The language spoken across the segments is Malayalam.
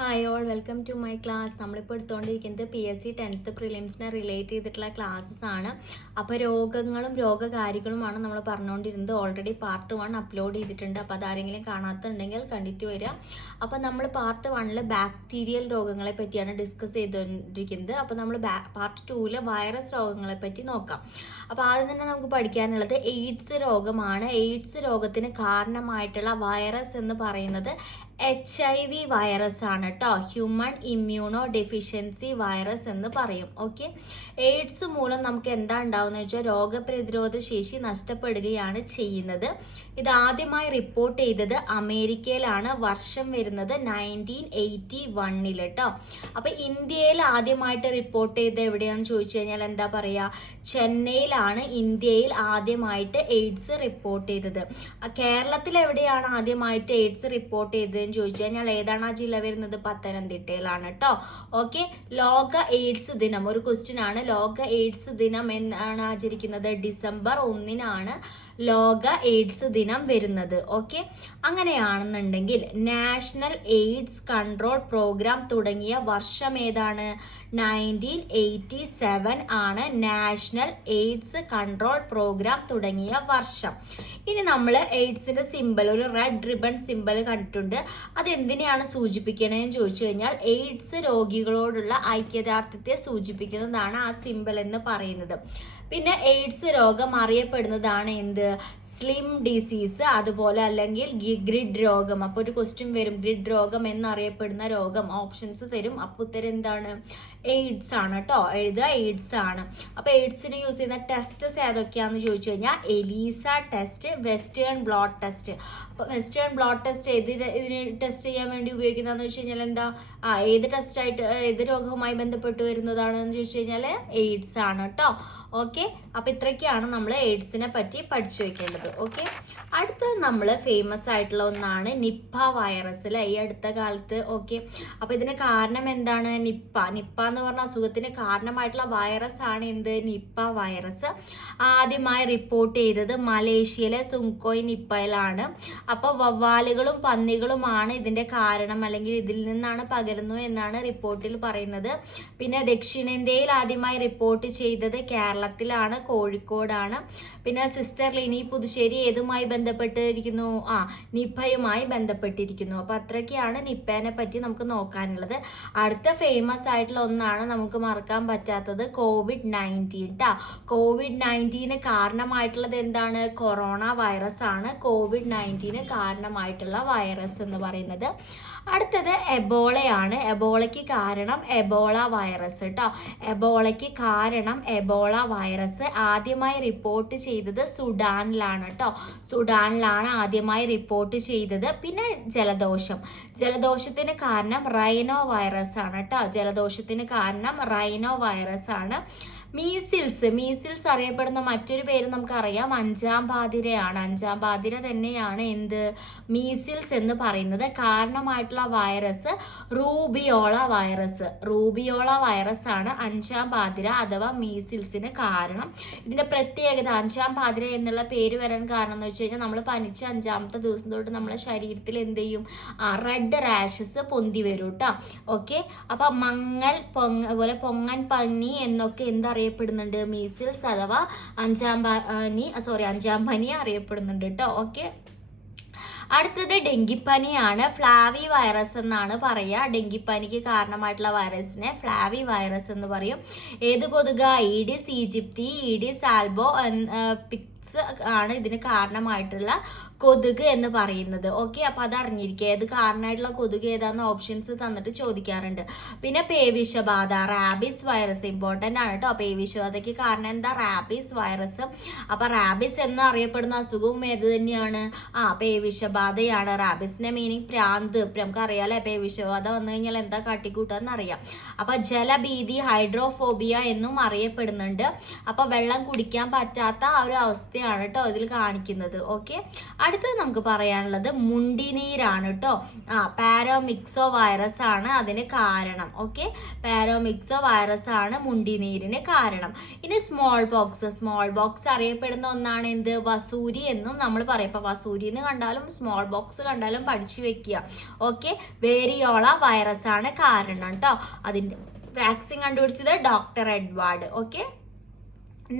Hi all welcome to my class നമ്മളിപ്പോൾ എടുത്തുകൊണ്ടിരിക്കുന്നത് പി എസ് സി ടെൻത്ത് പ്രിലിംസിനെ റിലേറ്റ് ചെയ്തിട്ടുള്ള ക്ലാസ്സസ് ആണ്. അപ്പോൾ രോഗങ്ങളും രോഗകാരികളുമാണ് നമ്മൾ പറഞ്ഞുകൊണ്ടിരുന്നത് ഓൾറെഡി പാർട്ട് വൺ അപ്ലോഡ് ചെയ്തിട്ടുണ്ട്. അപ്പോൾ അതാരെങ്കിലും കാണാത്തുണ്ടെങ്കിൽ കണ്ടിട്ട് വരിക അപ്പോൾ നമ്മൾ പാർട്ട് വണ്ണിൽ ബാക്ടീരിയൽ രോഗങ്ങളെ പറ്റിയാണ് ഡിസ്കസ് ചെയ്തുകൊണ്ടിരിക്കുന്നത് അപ്പോൾ നമ്മൾ പാർട്ട് ടൂവിൽ വൈറസ് രോഗങ്ങളെ പറ്റി നോക്കാം. അപ്പോൾ ആദ്യം തന്നെ നമുക്ക് പഠിക്കാനുള്ളത് എയ്ഡ്സ് രോഗമാണ്. എയ്ഡ്സ് രോഗത്തിന് കാരണമായിട്ടുള്ള വൈറസ് എന്ന് പറയുന്നത് എച്ച് ഐ വി വൈറസ് ആണ് കേട്ടോ ഹ്യൂമൺ ഇമ്മ്യൂണോ ഡെഫിഷ്യൻസി വൈറസ് എന്ന് പറയും. ഓക്കെ എയ്ഡ്സ് മൂലം നമുക്ക് എന്താ ഉണ്ടാവുന്നത് വെച്ചാൽ രോഗപ്രതിരോധ ശേഷി നഷ്ടപ്പെടുകയാണ് ചെയ്യുന്നത്. ഇത് ആദ്യമായി റിപ്പോർട്ട് ചെയ്തത് അമേരിക്കയിലാണ്. വർഷം വരുന്നത് നയന്റീൻ എയ്റ്റി വണ്ണിൽ കേട്ടോ അപ്പോൾ ഇന്ത്യയിൽ ആദ്യമായിട്ട് റിപ്പോർട്ട് ചെയ്ത് എവിടെയാണെന്ന് ചോദിച്ചു കഴിഞ്ഞാൽ എന്താ പറയുക ചെന്നൈയിലാണ് ഇന്ത്യയിൽ ആദ്യമായിട്ട് എയ്ഡ്സ് റിപ്പോർട്ട് ചെയ്തത്. കേരളത്തിൽ എവിടെയാണ് ആദ്യമായിട്ട് എയ്ഡ്സ് റിപ്പോർട്ട് ചെയ്തതെന്ന് ചോദിച്ചു കഴിഞ്ഞാൽ ഏതാണ് ആ ജില്ല വരുന്നത്? പത്തനംതിട്ടയിലാണ് കേട്ടോ ഓക്കെ ലോക എയ്ഡ്സ് ദിനം. ഒരു ക്വസ്റ്റ്യൻ ആണ്. ലോക എയ്ഡ്സ് ദിനം എന്നാണ് ആചരിക്കുന്നത്. ഡിസംബർ ഒന്നിനാണ് ലോക എയ്ഡ്സ് ദിനം വരുന്നത് ഓക്കെ? അങ്ങനെയാണെന്നുണ്ടെങ്കിൽ നാഷണൽ എയ്ഡ്സ് കൺട്രോൾ പ്രോഗ്രാം തുടങ്ങിയ വർഷം ഏതാണ്? നയന്റീൻ എയ്റ്റി സെവൻ ആണ് നാഷണൽ എയ്ഡ്സ് കൺട്രോൾ പ്രോഗ്രാം തുടങ്ങിയ വർഷം. ഇനി നമ്മൾ എയ്ഡ്സിന്റെ സിമ്പൽ ഒരു റെഡ് റിബൺ സിമ്പൽ കണ്ടിട്ടുണ്ട്. അത് എന്തിനെയാണ് സൂചിപ്പിക്കണതെന്ന് ചോദിച്ചു കഴിഞ്ഞാൽ എയ്ഡ്സ് രോഗികളോടുള്ള ഐക്യദാർഢ്യത്തെ സൂചിപ്പിക്കുന്നതാണ് ആ സിമ്പൽ എന്ന് പറയുന്നത്. പിന്നെ എയ്ഡ്സ് രോഗം അറിയപ്പെടുന്നതാണ് എന്ത്? സ്ലിം ഡിസീസ് അതുപോലെ അല്ലെങ്കിൽ ഗ്രിഡ് രോഗം. അപ്പോൾ ഒരു ക്വസ്റ്റ്യൻ വരും ഗ്രിഡ് രോഗം എന്നറിയപ്പെടുന്ന രോഗം. ഓപ്ഷൻസ് തരും. അപ്പോൾ ഉത്തരം എന്താണ്? എയ്ഡ്സ് ആണ് കേട്ടോ. എഴുതുക എയ്ഡ്സ് ആണ്. അപ്പോൾ എയ്ഡ്സിന് യൂസ് ചെയ്യുന്ന ടെസ്റ്റസ് ഏതൊക്കെയാണെന്ന് ചോദിച്ചു കഴിഞ്ഞാൽ ELISA test western blot test അപ്പോൾ വെസ്റ്റേൺ ബ്ലോഡ് ടെസ്റ്റ് ഏത് ഇതിന് ടെസ്റ്റ് ചെയ്യാൻ വേണ്ടി ഉപയോഗിക്കുന്നതെന്ന് വെച്ച് കഴിഞ്ഞാൽ എന്താ? ആ ഏത് ടെസ്റ്റായിട്ട് ഏത് രോഗവുമായി ബന്ധപ്പെട്ട് വരുന്നതാണെന്ന് ചോദിച്ചു കഴിഞ്ഞാൽ എയ്ഡ്സ് ആണ് കേട്ടോ. ഓക്കെ അപ്പോൾ ഇത്രയ്ക്കാണ് നമ്മൾ എയ്ഡ്സിനെ പറ്റി പഠിച്ചു വെക്കേണ്ടത്. ഓക്കെ അടുത്ത നമ്മൾ ഫേമസ് ആയിട്ടുള്ള ഒന്നാണ് നിപ്പ വൈറസ് അല്ലേ ഈ അടുത്ത കാലത്ത്. ഓക്കെ അപ്പോൾ ഇതിന് കാരണം എന്താണ്? നിപ്പ. നിപ്പ എന്ന് പറഞ്ഞ അസുഖത്തിന് കാരണമായിട്ടുള്ള വൈറസ് ആണ് എന്ത്? നിപ്പ വൈറസ് ആദ്യമായി റിപ്പോർട്ട് ചെയ്തത് മലേഷ്യയിലെ സുങ്കോയ് നിപ്പയിലാണ്. അപ്പോൾ വവ്വാലുകളും പന്നികളുമാണ് ഇതിന്റെ കാരണം അല്ലെങ്കിൽ ഇതിൽ നിന്നാണ് പകരുന്നു എന്നാണ് റിപ്പോർട്ടിൽ പറയുന്നത്. പിന്നെ ദക്ഷിണേന്ത്യയിൽ ആദ്യമായി റിപ്പോർട്ട് ചെയ്തത് കേരളത്തിലാണ് കോഴിക്കോടാണ്. പിന്നെ സിസ്റ്റർ ലിനി പുതുശ്ശേരി ഏതുമായി ബന്ധപ്പെട്ടിരിക്കുന്നു? ആ നിപ്പയുമായി ബന്ധപ്പെട്ടിരിക്കുന്നു. അപ്പോൾ അത്രയൊക്കെയാണ് നിപ്പേനെ പറ്റി നമുക്ക് നോക്കാനുള്ളത്. അടുത്ത ഫേമസ് ആയിട്ടുള്ള ഒന്നാണ് നമുക്ക് മറക്കാൻ പറ്റാത്തത്. കോവിഡ് നയന്റീൻ ട്ടാ. കോവിഡ് നയന്റീന് കാരണമായിട്ടുള്ളത് എന്താണ്? കൊറോണ വൈറസ് ആണ്. കോവിഡ് നയന്റീന് കാരണമായിട്ടുള്ള വൈറസ് എന്ന് പറയുന്നത്. അടുത്തത് എബോളയാണ്. എബോളയ്ക്ക് കാരണം എബോള വൈറസ് കേട്ടോ എബോളയ്ക്ക് കാരണം എബോള വൈറസ് ആദ്യമായി റിപ്പോർട്ട് ചെയ്തത് സുഡാനിലാണ് കേട്ടോ സുഡാനിലാണ് ആദ്യമായി റിപ്പോർട്ട് ചെയ്തത്. പിന്നെ ജലദോഷം. ജലദോഷത്തിന് കാരണം റൈനോ വൈറസ് ആണ് കേട്ടോ ജലദോഷത്തിന് കാരണം റൈനോ വൈറസ് ആണ്. മീസിൽസ്. മീസിൽസ് അറിയപ്പെടുന്ന മറ്റൊരു പേര് നമുക്കറിയാം. അഞ്ചാം പാതിരയാണ്. അഞ്ചാം പാതിര തന്നെയാണ് എന്ത്? മീസിൽസ് എന്ന് പറയുന്നത്. കാരണമായിട്ടുള്ള virus rubeola virus rubeola virus ആണ് അഞ്ചാം പാതിര അഥവാ മീസിൽസിന് കാരണം. ഇതിന്റെ പ്രത്യേകത അഞ്ചാം പാതിര എന്നുള്ള പേര് വരാൻ കാരണം എന്ന് വെച്ച് കഴിഞ്ഞാൽ നമ്മൾ പനിച്ച അഞ്ചാമത്തെ ദിവസം തൊട്ട് നമ്മുടെ ശരീരത്തിൽ എന്ത് ചെയ്യും? റെഡ് റാഷസ് പൊന്തി വരും കേട്ടോ ഓക്കെ അപ്പം മങ്ങൽ പൊങ്ങ അതുപോലെ പൊങ്ങൻ പനി എന്നൊക്കെ എന്തറിയപ്പെടുന്നുണ്ട് മീസിൽസ് അഥവാ അഞ്ചാം പനി സോറി അഞ്ചാം പനി അറിയപ്പെടുന്നുണ്ട് കേട്ടോ ഓക്കെ അടുത്തത് ഡെങ്കിപ്പനിയാണ്. ഫ്ലാവി വൈറസ് എന്നാണ് പറയുക. ഡെങ്കിപ്പനിക്ക് കാരണമായിട്ടുള്ള വൈറസിനെ ഫ്ലാവി വൈറസ് എന്ന് പറയും. ഏത് കൊതുക? Aedes aegypti Aedes albopictus ആണ് ഇതിന് കാരണമായിട്ടുള്ള കൊതുക് എന്ന് പറയുന്നത്. ഓക്കെ അപ്പോൾ അത് അറിഞ്ഞിരിക്കുക ഏത് കാരണമായിട്ടുള്ള കൊതുക് ഏതാന്ന് ഓപ്ഷൻസ് തന്നിട്ട് ചോദിക്കാറുണ്ട്. പിന്നെ പേവിഷബാധ റാബിസ് വൈറസ് ഇമ്പോർട്ടന്റ് ആണ് കേട്ടോ. പേവിഷബാധയ്ക്ക് കാരണം എന്താ? റാബിസ് വൈറസ് അപ്പോൾ റാബിസ് എന്ന് അറിയപ്പെടുന്ന അസുഖവും ഏത് തന്നെയാണ്? ആ പേവിഷബാധയാണ്. റാബിസിന്റെ മീനിങ് പ്രാന്ത്. നമുക്ക് നമുക്കറിയാലേ പേവിഷബാധ വന്നു കഴിഞ്ഞാൽ എന്താ കാട്ടിക്കൂട്ടുക അറിയാം. അപ്പോൾ ജലഭീതി ഹൈഡ്രോഫോബിയ എന്നും അറിയപ്പെടുന്നുണ്ട്. അപ്പോൾ വെള്ളം കുടിക്കാൻ പറ്റാത്ത ആ ഒരു അവസ്ഥ അവസ്ഥയാണ് കേട്ടോ ഇതിൽ കാണിക്കുന്നത്. ഓക്കെ അടുത്തത് നമുക്ക് പറയാനുള്ളത് മുണ്ടിനീരാണ് കേട്ടോ. ആ പാരോമിക്സോ വൈറസ് ആണ് അതിന് കാരണം. ഓക്കെ പാരോമിക്സോ വൈറസ് ആണ് മുണ്ടിനീരിന് കാരണം. ഇനി സ്മോൾ ബോക്സ് സ്മോൾ ബോക്സ് അറിയപ്പെടുന്ന ഒന്നാണ് എന്ത്? വസൂരി എന്നും നമ്മൾ പറയും. ഇപ്പൊ വസൂരിന്ന് കണ്ടാലും സ്മോൾ ബോക്സ് കണ്ടാലും പഠിച്ചു വെക്കുക. ഓക്കെ വേരിയോള വൈറസ് ആണ് കാരണം കേട്ടോ. അതിന്റെ വാക്സിൻ കണ്ടുപിടിച്ചത് doctor Edward. Okay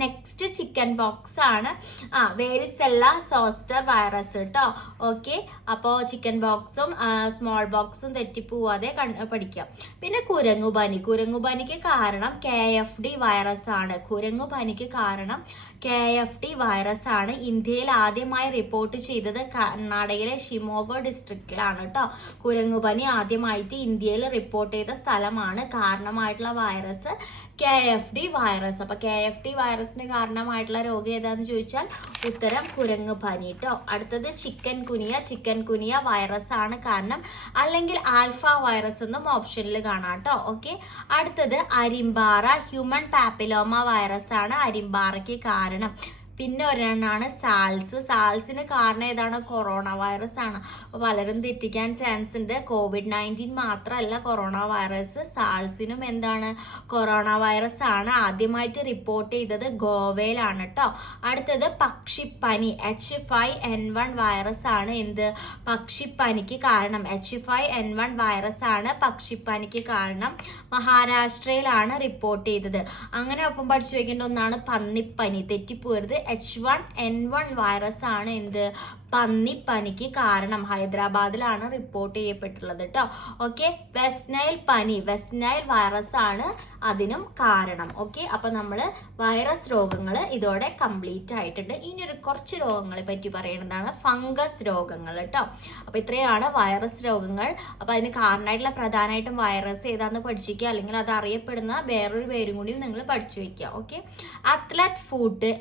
next chicken pox ആണ്. ആ വേരിസെല്ല സോസ്റ്റർ വൈറസ് കേട്ടോ ഓക്കെ അപ്പോൾ ചിക്കൻ ബോക്സും സ്മോൾ ബോക്സും തെറ്റിപ്പോവാതെ പഠിക്കാം. പിന്നെ കുരങ്ങുപനി കുരങ്ങുപനിക്ക് കാരണം കെ എഫ് ഡി വൈറസ് ആണ്. കുരങ്ങുപനിക്ക് കാരണം കെ എഫ് ഡി വൈറസ് ആണ്. ഇന്ത്യയിൽ ആദ്യമായി റിപ്പോർട്ട് ചെയ്തത് കർണാടകയിലെ ഷിമോഗോ ഡിസ്ട്രിക്റ്റിലാണ് കേട്ടോ കുരങ്ങുപനി ആദ്യമായിട്ട് ഇന്ത്യയിൽ റിപ്പോർട്ട് ചെയ്ത സ്ഥലമാണ്. കാരണമായിട്ടുള്ള virus K F D virus അപ്പൊ കെ എഫ് ഡി വൈറസിന് കാരണമായിട്ടുള്ള രോഗം ഏതാന്ന് ചോദിച്ചാൽ ഉത്തരം കുരങ്ങ് പനി കേട്ടോ അടുത്തത് chikungunya. Chikungunya virus ആണ് കാരണം. അല്ലെങ്കിൽ ആൽഫ വൈറസ് എന്നും ഓപ്ഷനിൽ കാണാം കേട്ടോ ഓക്കെ അടുത്തത് അരിമ്പാറ. ഹ്യൂമൻ പാപ്പിലോമ വൈറസ് ആണ് അരിമ്പാറയ്ക്ക് കാരണം. പിന്നെ ഒരെണ്ണമാണ് സാൾസ് സാൾസിന് കാരണം ഏതാണ്? കൊറോണ വൈറസ് ആണ്. അപ്പോൾ പലരും തെറ്റിക്കാൻ ചാൻസ് ഉണ്ട്. കോവിഡ് നയന്റീൻ മാത്രമല്ല കൊറോണ വൈറസ് സാൾസിനും എന്താണ്? കൊറോണ വൈറസ് ആണ്. ആദ്യമായിട്ട് റിപ്പോർട്ട് ചെയ്തത് ഗോവയിലാണ് കേട്ടോ അടുത്തത് പക്ഷിപ്പനി. H five N one virus ആണ്. എന്ത്? പക്ഷിപ്പനിക്ക് കാരണം. H five N one virus ആണ് പക്ഷിപ്പനിക്ക് കാരണം. മഹാരാഷ്ട്രയിലാണ് റിപ്പോർട്ട് ചെയ്തത്. അങ്ങനെ ഒപ്പം പഠിച്ചു വെക്കേണ്ട ഒന്നാണ് പന്നിപ്പനി. തെറ്റിപ്പോരുത് H one N one virus ആണ് എന്ത്? പന്നിപ്പനിക്ക് കാരണം ഹൈദരാബാദിലാണ് റിപ്പോർട്ട് ചെയ്യപ്പെട്ടുള്ളത് കേട്ടോ ഓക്കെ? വെസ്റ്റ് നൈൽ പനി. വെസ്റ്റ് നൈൽ വൈറസ് ആണ് അതിനും കാരണം. ഓക്കെ? അപ്പൊ നമ്മൾ വൈറസ് രോഗങ്ങൾ ഇതോടെ കംപ്ലീറ്റ് ആയിട്ടുണ്ട്. ഇനി ഒരു കുറച്ച് രോഗങ്ങളെ പറ്റി പറയേണ്ടതാണ്. ഫംഗസ് രോഗങ്ങൾ കേട്ടോ അപ്പൊ ഇത്രയാണ് വൈറസ് രോഗങ്ങൾ. അപ്പൊ അതിന് കാരണമായിട്ടുള്ള പ്രധാനമായിട്ടും വൈറസ് ഏതാന്ന് പഠിച്ചിരിക്കുക. അല്ലെങ്കിൽ അത് അറിയപ്പെടുന്ന വേറൊരു പേരും കൂടി നിങ്ങൾ പഠിച്ചു വെക്കുക. Okay? Athlete foot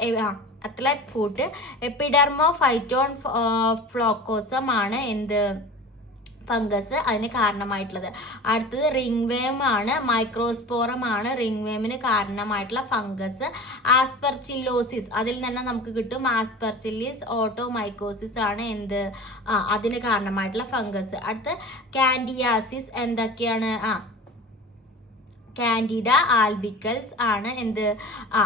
athlete foot epidermophyton floccosum ആണ് എന്ത്? ഫംഗസ് അതിന് കാരണമായിട്ടുള്ളത്. അടുത്തത് റിംഗ് വേം ആണ് മൈക്രോസ്പോറം ആണ് റിംഗ് വേമിന് കാരണമായിട്ടുള്ള ഫംഗസ് ആസ്പെർച്ചില്ലോസിസ്. അതിൽ തന്നെ നമുക്ക് കിട്ടും ആസ്പെർച്ചില്ലിസ് ഓട്ടോമൈക്കോസിസ് ആണ് എന്ത്? അതിന് കാരണമായിട്ടുള്ള ഫംഗസ്. അടുത്ത് കാൻഡിയാസിസ് എന്തൊക്കെയാണ്? ആ കാൻഡിഡ ആൽബിക്കൽസ് ആണ് എന്ത്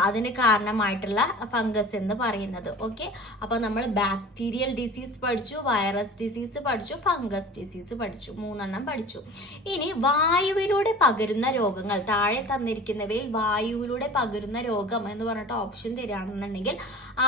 അതിന് കാരണമായിട്ടുള്ള ഫംഗസ് എന്ന് പറയുന്നത്. ഓക്കെ? അപ്പോൾ നമ്മൾ ബാക്ടീരിയൽ ഡിസീസ് പഠിച്ചു വൈറസ് ഡിസീസ് പഠിച്ചു ഫംഗസ് ഡിസീസ് പഠിച്ചു മൂന്നെണ്ണം പഠിച്ചു. ഇനി വായുവിലൂടെ പകരുന്ന രോഗങ്ങൾ താഴെ തന്നിരിക്കുന്നവയിൽ വായുവിലൂടെ പകരുന്ന രോഗം എന്ന് പറഞ്ഞിട്ട് ഓപ്ഷൻ തരികയാണെന്നുണ്ടെങ്കിൽ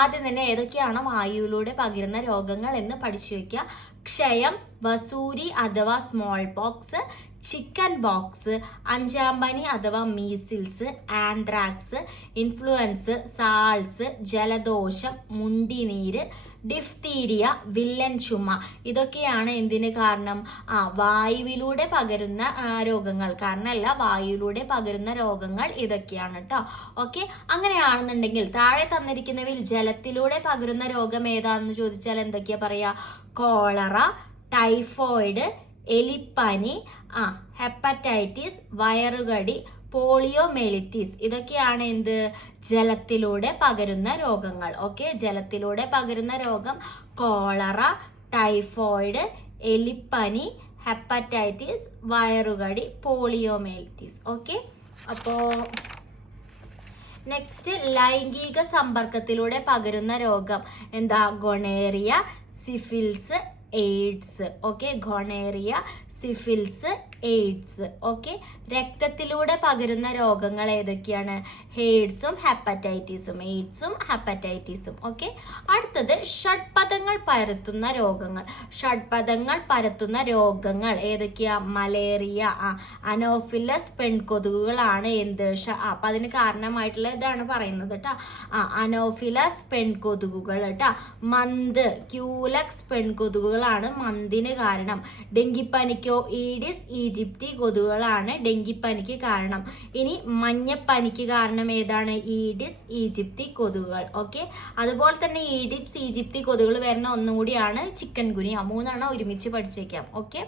ആദ്യം തന്നെ ഏതൊക്കെയാണ് വായുവിലൂടെ പകരുന്ന രോഗങ്ങൾ എന്ന് പഠിച്ചു വയ്ക്കുക ക്ഷയം വസൂരി അഥവാ സ്മോൾ പോക്സ് ചിക്കൻ ബോക്സ് അഞ്ചാമ്പനി അഥവാ മീസിൽസ് ആന്ത്രാക്സ് ഇൻഫ്ലുവൻസ് സാൾസ് ജലദോഷം മുണ്ടിനീര് ഡിഫ്തീരിയ വില്ലൻ ചുമ. ഇതൊക്കെയാണ് എന്തിന് കാരണം? ആ വായുവിലൂടെ പകരുന്ന രോഗങ്ങൾ. കാരണമല്ല വായുവിലൂടെ പകരുന്ന രോഗങ്ങൾ ഇതൊക്കെയാണ് കേട്ടോ ഓക്കെ? അങ്ങനെയാണെന്നുണ്ടെങ്കിൽ താഴെ തന്നിരിക്കുന്നവയിൽ ജലത്തിലൂടെ പകരുന്ന രോഗം ഏതാണെന്ന് ചോദിച്ചാൽ എന്തൊക്കെയാ പറയാ? കോളറ ടൈഫോയിഡ് എലിപ്പനി ആ ഹെപ്പറ്റൈറ്റിസ് വയറുകടി പോളിയോമെലിറ്റിസ് ഇതൊക്കെയാണ് എന്ത്? ജലത്തിലൂടെ പകരുന്ന രോഗങ്ങൾ. ഓക്കെ ജലത്തിലൂടെ പകരുന്ന രോഗം കോളറ ടൈഫോയിഡ് എലിപ്പനി ഹെപ്പറ്റൈറ്റിസ് വയറുകടി പോളിയോമെലിറ്റിസ് ഓക്കെ അപ്പോൾ നെക്സ്റ്റ് ലൈംഗിക സമ്പർക്കത്തിലൂടെ പകരുന്ന രോഗം എന്താ? Gonorrhoea syphilis AIDS. Okay? Gonorrhoea syphilis AIDS. Okay? രക്തത്തിലൂടെ പകരുന്ന രോഗങ്ങൾ ഏതൊക്കെയാണ്? എയ്ഡ്സും ഹെപ്പറ്റൈറ്റിസും എയ്ഡ്സും ഹെപ്പറ്റൈറ്റിസും. ഓക്കെ? അടുത്തത് ഷഡ്പഥങ്ങൾ പരത്തുന്ന രോഗങ്ങൾ. ഷഡ്പഥങ്ങൾ പരത്തുന്ന രോഗങ്ങൾ ഏതൊക്കെയാ? മലേറിയ ആ അനോഫിലസ് പെൺകൊതുകുകളാണ് എന്ത്? അപ്പം അതിന് കാരണമായിട്ടുള്ള ഇതാണ് പറയുന്നത് കേട്ടോ ആ അനോഫിലസ് പെൺകൊതുകുകൾ കേട്ടോ മന്ത് ക്യൂലക്സ് പെൺകൊതുകുകളാണ് മന്തിന് കാരണം. ഡെങ്കിപ്പനിക്കോ ഈഡിസ് ഈജിപ്തി കൊതുകുകളാണ് ഡെങ്കിപ്പനിക്ക് കാരണം. ഇനി മഞ്ഞപ്പനിക്ക് കാരണം ഏതാണ്? ഈഡിസ് ഈജിപ്തി കൊതുകുകൾ. ഓക്കെ? അതുപോലെ തന്നെ ഈഡിപ്സ് ഈജിപ്തി കൊതുകുകൾ വരുന്ന ഒന്നും കൂടിയാണ് ചിക്കൻ ഗുനിയ. മൂന്നെണ്ണം ഒരുമിച്ച് പഠിച്ചേക്കാം. ഓക്കെ?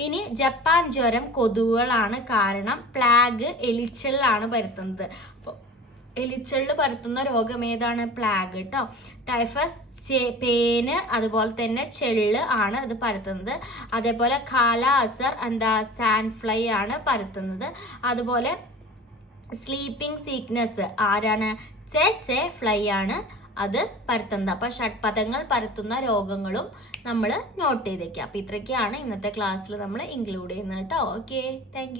ഇനി ജപ്പാൻ ജ്വരം കൊതുകുകളാണ് കാരണം. പ്ലാഗ് എലിച്ചലാണ് പരത്തുന്നത്. അപ്പോൾ എലിച്ചെള്ള് പരത്തുന്ന രോഗം ഏതാണ്? പ്ലാഗ് കേട്ടോ ടൈഫസ് പേന് അതുപോലെ തന്നെ ചെള്ള് ആണ് അത് പരത്തുന്നത്. അതേപോലെ കാല അസർ എന്താ സാൻഡ് ഫ്ലൈ ആണ് പരത്തുന്നത്. അതുപോലെ സ്ലീപ്പിംഗ് സീക്നെസ് ആരാണ്? ചെസ് ഫ്ലൈ ആണ് അത് പരത്തുന്നത്. അപ്പോൾ ഷഡ്പഥങ്ങൾ പരത്തുന്ന രോഗങ്ങളും നമ്മൾ നോട്ട് ചെയ്തേക്കാം. അപ്പോൾ ഇത്രയൊക്കെയാണ് ഇന്നത്തെ ക്ലാസ്സിൽ നമ്മൾ ഇൻക്ലൂഡ് ചെയ്യുന്നത് കേട്ടോ ഓക്കെ താങ്ക്